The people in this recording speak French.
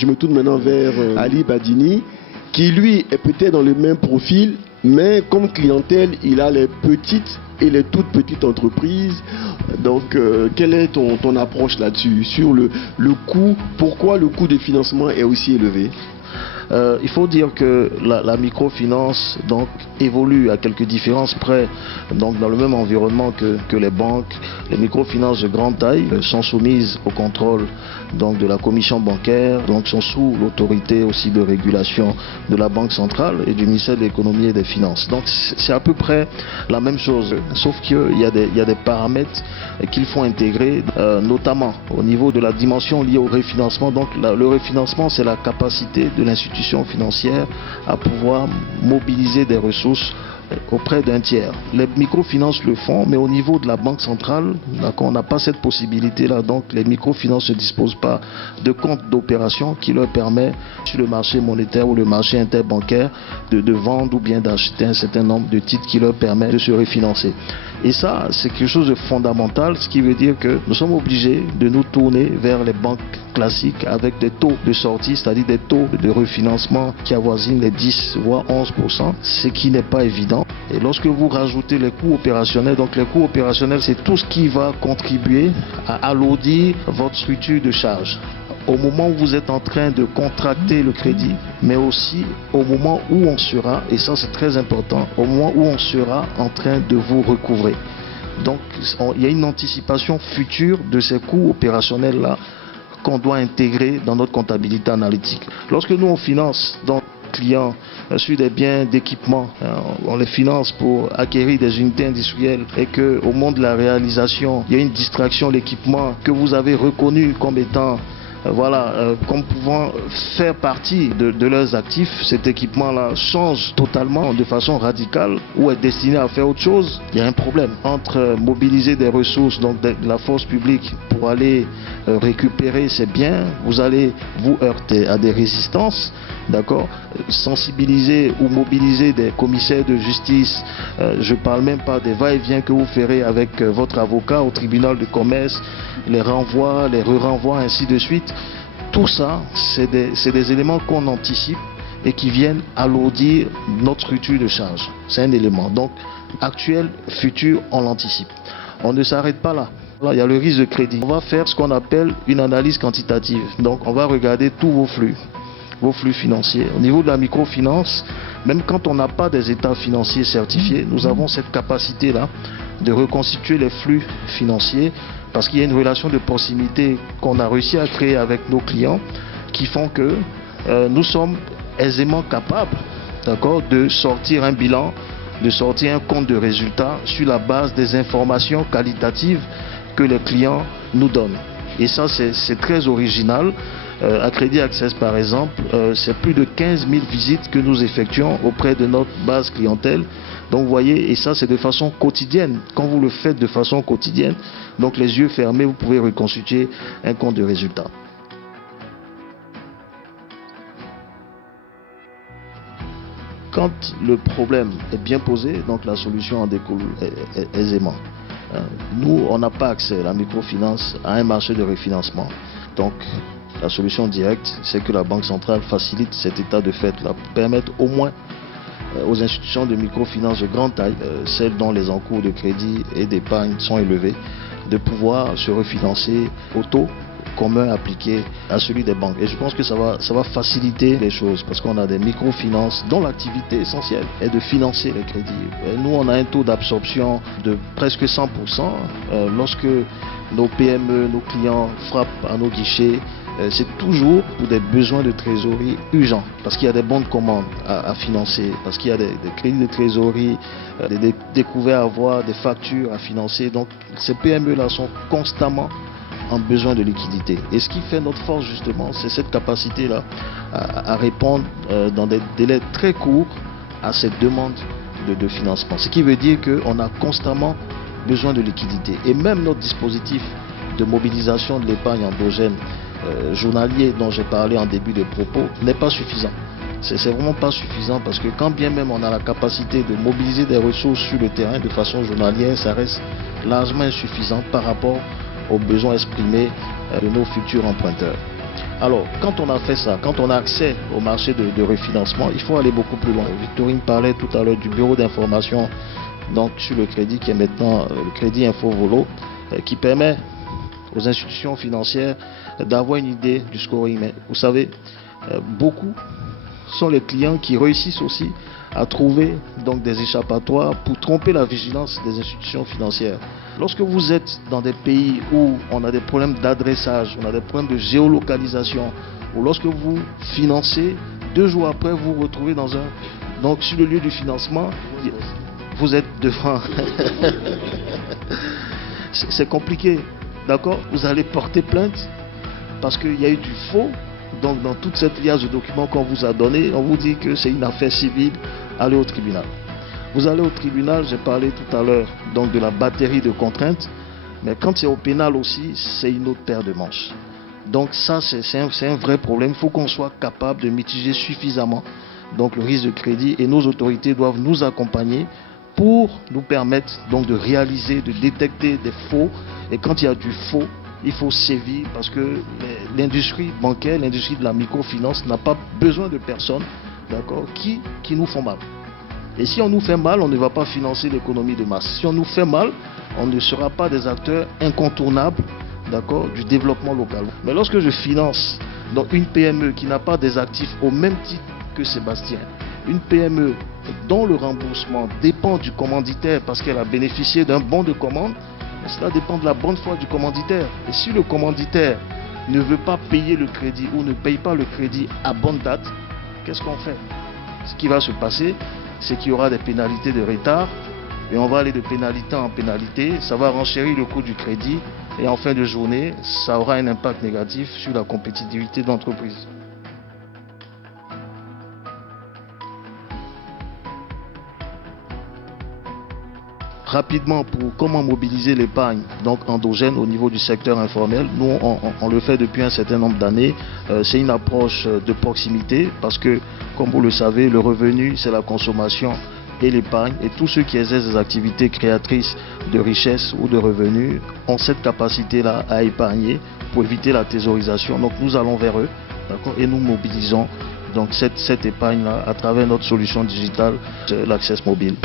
Je me tourne maintenant vers Ali Badini, qui lui est peut-être dans le même profil, mais comme clientèle, il a les petites et les toutes petites entreprises. Donc, quelle est ton approche là-dessus, sur le coût? Pourquoi le coût de financement est aussi élevé? Il faut dire que la microfinance donc évolue à quelques différences près, donc dans le même environnement que les banques. Les microfinances de grande taille sont soumises au contrôle donc de la commission bancaire, donc sont sous l'autorité aussi de régulation de la Banque centrale et du ministère de l'économie et des finances. Donc c'est à peu près la même chose, sauf qu'il y a des paramètres qu'il faut intégrer, notamment au niveau de la dimension liée au refinancement. Donc le refinancement, c'est la capacité de l'institution financière à pouvoir mobiliser des ressources auprès d'un tiers. Les microfinances le font, mais au niveau de la Banque centrale, on n'a pas cette possibilité-là. Donc les microfinances ne disposent pas de compte d'opération qui leur permet, sur le marché monétaire ou le marché interbancaire, de vendre ou bien d'acheter un certain nombre de titres qui leur permet de se refinancer. Et ça, c'est quelque chose de fondamental, ce qui veut dire que nous sommes obligés de nous tourner vers les banques classiques avec des taux de sortie, c'est-à-dire des taux de refinancement qui avoisinent les 10 voire 11%, ce qui n'est pas évident. Et lorsque vous rajoutez les coûts opérationnels, donc les coûts opérationnels, c'est tout ce qui va contribuer à alourdir votre structure de charge au moment où vous êtes en train de contracter le crédit, mais aussi au moment où on sera, et ça c'est très important, au moment où on sera en train de vous recouvrer. Donc il y a une anticipation future de ces coûts opérationnels-là qu'on doit intégrer dans notre comptabilité analytique. Lorsque nous on finance donc clients sur des biens d'équipement, on les finance pour acquérir des unités industrielles et qu'au moment de la réalisation, il y a une distraction, l'équipement que vous avez reconnu comme étant comme pouvant faire partie de leurs actifs, cet équipement-là change totalement de façon radicale ou est destiné à faire autre chose, il y a un problème entre mobiliser des ressources, donc de la force publique pour aller récupérer ces biens, vous allez vous heurter à des résistances, d'accord, sensibiliser ou mobiliser des commissaires de justice, je parle même pas des va-et-vient que vous ferez avec votre avocat au tribunal de commerce, les renvois, les re-renvois, ainsi de suite. Tout ça, c'est des éléments qu'on anticipe et qui viennent alourdir notre structure de charge. C'est un élément. Donc, actuel, futur, on l'anticipe. On ne s'arrête pas là. Là, il y a le risque de crédit. On va faire ce qu'on appelle une analyse quantitative. Donc, on va regarder tous vos flux financiers. Au niveau de la microfinance, même quand on n'a pas des états financiers certifiés, nous avons cette capacité-là de reconstituer les flux financiers parce qu'il y a une relation de proximité qu'on a réussi à créer avec nos clients qui font que nous sommes aisément capables, d'accord, de sortir un bilan, de sortir un compte de résultats sur la base des informations qualitatives que les clients nous donnent. Et ça, c'est très original. À Crédit Access, par exemple, c'est plus de 15 000 visites que nous effectuons auprès de notre base clientèle. Donc, vous voyez, et ça, c'est de façon quotidienne. Quand vous le faites de façon quotidienne, donc les yeux fermés, vous pouvez reconstituer un compte de résultats. Quand le problème est bien posé, donc la solution en découle aisément. Nous, on n'a pas accès, la microfinance, à un marché de refinancement. Donc, la solution directe, c'est que la Banque centrale facilite cet état de fait, là, pour permettre au moins aux institutions de microfinance de grande taille, celles dont les encours de crédit et d'épargne sont élevés, de pouvoir se refinancer au taux commun appliqué à celui des banques. Et je pense que ça va faciliter les choses parce qu'on a des microfinances dont l'activité essentielle est de financer les crédits. Et nous, on a un taux d'absorption de presque 100%. Lorsque nos PME, nos clients frappent à nos guichets, c'est toujours pour des besoins de trésorerie urgents, parce qu'il y a des bons de commande à financer, parce qu'il y a des crédits de trésorerie, des découverts à avoir, des factures à financer. Donc ces PME-là sont constamment en besoin de liquidité. Et ce qui fait notre force justement, c'est cette capacité-là à répondre dans des délais très courts à cette demande de financement. Ce qui veut dire qu'on a constamment besoin de liquidité. Et même notre dispositif de mobilisation de l'épargne endogène journalier dont j'ai parlé en début de propos n'est pas suffisant. C'est vraiment pas suffisant parce que quand bien même on a la capacité de mobiliser des ressources sur le terrain de façon journalière, ça reste largement insuffisant par rapport aux besoins exprimés de nos futurs emprunteurs. Alors, quand on a fait ça, quand on a accès au marché de refinancement, il faut aller beaucoup plus loin. Victorine parlait tout à l'heure du bureau d'information donc, sur le crédit qui est maintenant le crédit Infovolo, qui permet aux institutions financières d'avoir une idée du scoring. Mais vous savez, beaucoup sont les clients qui réussissent aussi à trouver donc des échappatoires pour tromper la vigilance des institutions financières. Lorsque vous êtes dans des pays où on a des problèmes d'adressage, on a des problèmes de géolocalisation, ou lorsque vous financez, 2 jours après vous vous retrouvez dans donc sur le lieu du financement, vous êtes devant. C'est compliqué, d'accord? Vous allez porter plainte parce qu'il y a eu du faux. Donc dans toute cette liasse de documents qu'on vous a donné, on vous dit que c'est une affaire civile, allez au tribunal. Vous allez au tribunal, j'ai parlé tout à l'heure donc de la batterie de contraintes, mais quand c'est au pénal aussi, c'est une autre paire de manches. Donc ça, c'est un vrai problème. Il faut qu'on soit capable de mitiger suffisamment donc le risque de crédit, et nos autorités doivent nous accompagner pour nous permettre donc de réaliser, de détecter des faux. Et quand il y a du faux, il faut sévir, parce que l'industrie bancaire, l'industrie de la microfinance n'a pas besoin de personnes, d'accord, qui nous font mal. Et si on nous fait mal, on ne va pas financer l'économie de masse. Si on nous fait mal, on ne sera pas des acteurs incontournables, d'accord, du développement local. Mais lorsque je finance donc une PME qui n'a pas des actifs au même titre que Sébastien, une PME dont le remboursement dépend du commanditaire parce qu'elle a bénéficié d'un bon de commande, cela dépend de la bonne foi du commanditaire. Et si le commanditaire ne veut pas payer le crédit ou ne paye pas le crédit à bonne date, qu'est-ce qu'on fait? Ce qui va se passer, c'est qu'il y aura des pénalités de retard, et on va aller de pénalité en pénalité. Ça va renchérir le coût du crédit, et en fin de journée, ça aura un impact négatif sur la compétitivité de l'entreprise. Rapidement, pour comment mobiliser l'épargne donc endogène au niveau du secteur informel, nous on le fait depuis un certain nombre d'années. C'est une approche de proximité, parce que, comme vous le savez, le revenu, c'est la consommation et l'épargne, et tous ceux qui exercent des activités créatrices de richesse ou de revenus ont cette capacité-là à épargner pour éviter la thésaurisation. Donc nous allons vers eux, d'accord, et nous mobilisons donc cette épargne-là à travers notre solution digitale, l'Access Mobile.